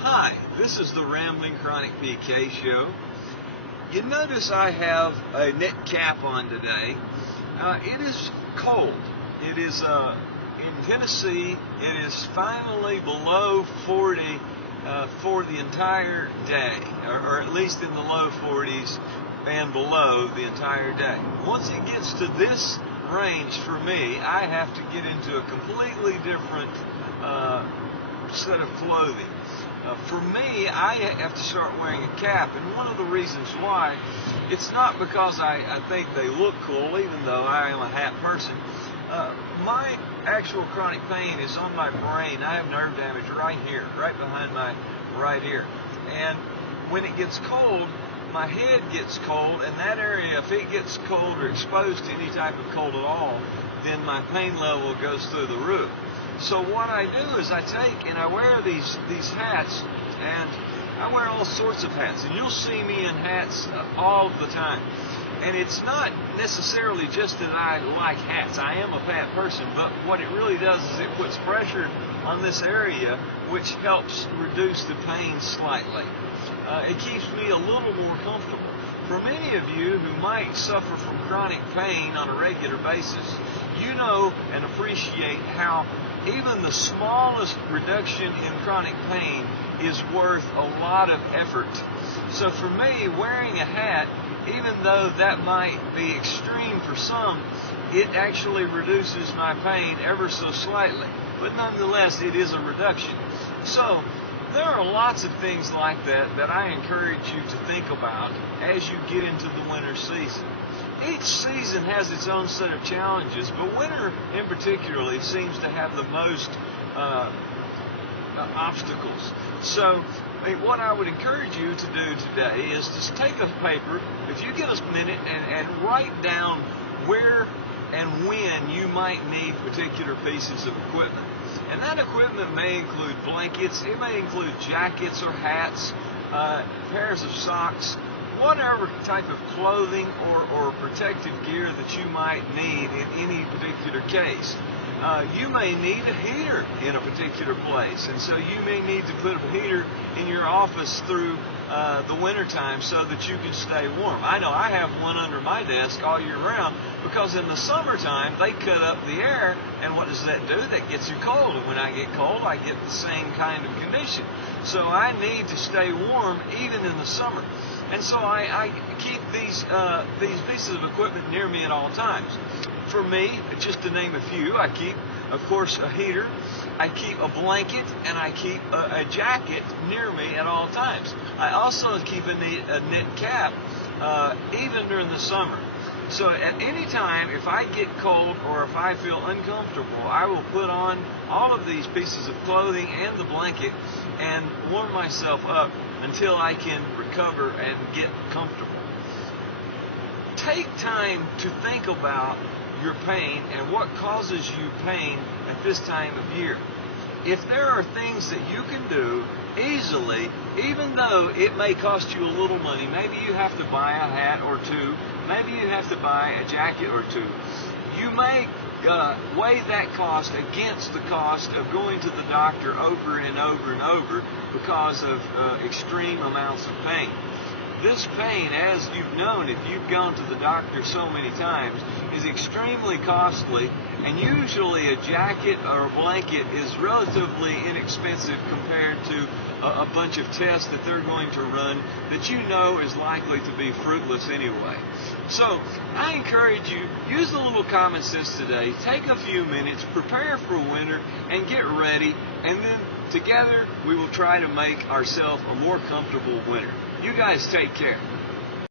Hi, this is the RamblingChronicPK show. You notice I have a knit cap on today. It is cold. It is in Tennessee. It is finally below 40 for the entire day, or at least in the low 40s and below the entire day. Once it gets to this range for me, I have to get into a completely different set of clothing. For me, I have to start wearing a cap, and one of the reasons why, it's not because I think they look cool, even though I am a hat person. My actual chronic pain is on my brain. I have nerve damage right here, right behind my right ear. And when it gets cold, my head gets cold, and that area, if it gets cold or exposed to any type of cold at all, then my pain level goes through the roof. So what I do is I take and I wear these hats, and I wear all sorts of hats, and you'll see me in hats all the time. And it's not necessarily just that I like hats. I am a hat person, but what it really does is it puts pressure on this area, which helps reduce the pain slightly. It keeps me a little more comfortable. For many of you who might suffer from chronic pain on a regular basis, you know and appreciate how even the smallest reduction in chronic pain is worth a lot of effort. So for me, wearing a hat, even though that might be extreme for some, it actually reduces my pain ever so slightly. But nonetheless, it is a reduction. So there are lots of things like that I encourage you to think about as you get into the winter season. Each season has its own set of challenges, but winter in particular seems to have the most obstacles. So what I would encourage you to do today is just take a paper, if you get a minute, and write down where and when you might need particular pieces of equipment. And that equipment may include blankets, it may include jackets or hats, pairs of socks, whatever type of clothing or protective gear that you might need in any particular case. You may need a heater in a particular place, and so you may need to put a heater in your office through the winter time so that you can stay warm. I know I have one under my desk all year round, because in the summertime they cut up the air, and what does that do? That gets you cold, and when I get cold I get the same kind of condition. So I need to stay warm even in the summer. And so I keep these pieces of equipment near me at all times. For me, just to name a few, I keep, of course, a heater, I keep a blanket, and I keep a jacket near me at all times. I also keep a knit cap even during the summer. So at any time, if I get cold or if I feel uncomfortable, I will put on all of these pieces of clothing and the blanket and warm myself up until I can recover and get comfortable. Take time to think about your pain and what causes you pain at this time of year. If there are things that you can do easily, even though it may cost you a little money, maybe you have to buy a hat or two, maybe you have to buy a jacket or two, you may weigh that cost against the cost of going to the doctor over and over and over because of extreme amounts of pain. This pain, as you've known if you've gone to the doctor so many times, is extremely costly, and usually a jacket or a blanket is relatively inexpensive compared to a bunch of tests that they're going to run that you know is likely to be fruitless anyway. So I encourage you, use a little common sense today, take a few minutes, prepare for winter, and get ready, and then together we will try to make ourselves a more comfortable winter. You guys take care.